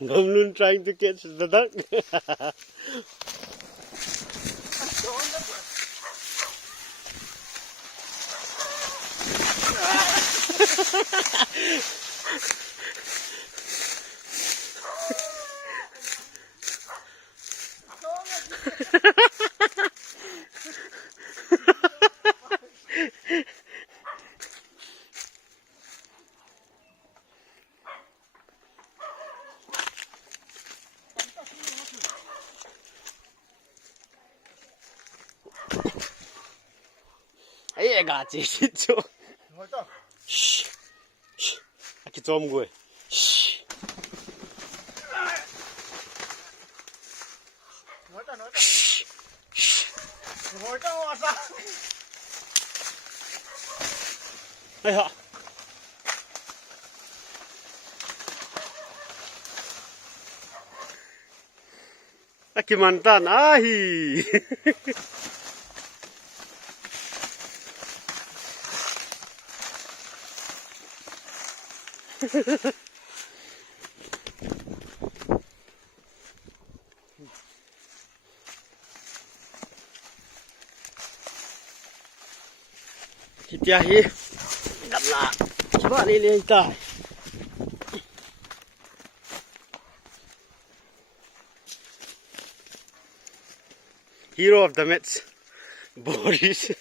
Gomlun trying to catch the duck. Ai gaci situ. Shh. Shh. Aki tom gue. Shh. Shh. Shh. Ayo. Aki mantan. Ahi. Hitiahi gamla coba lili kita hero of the Mets Boris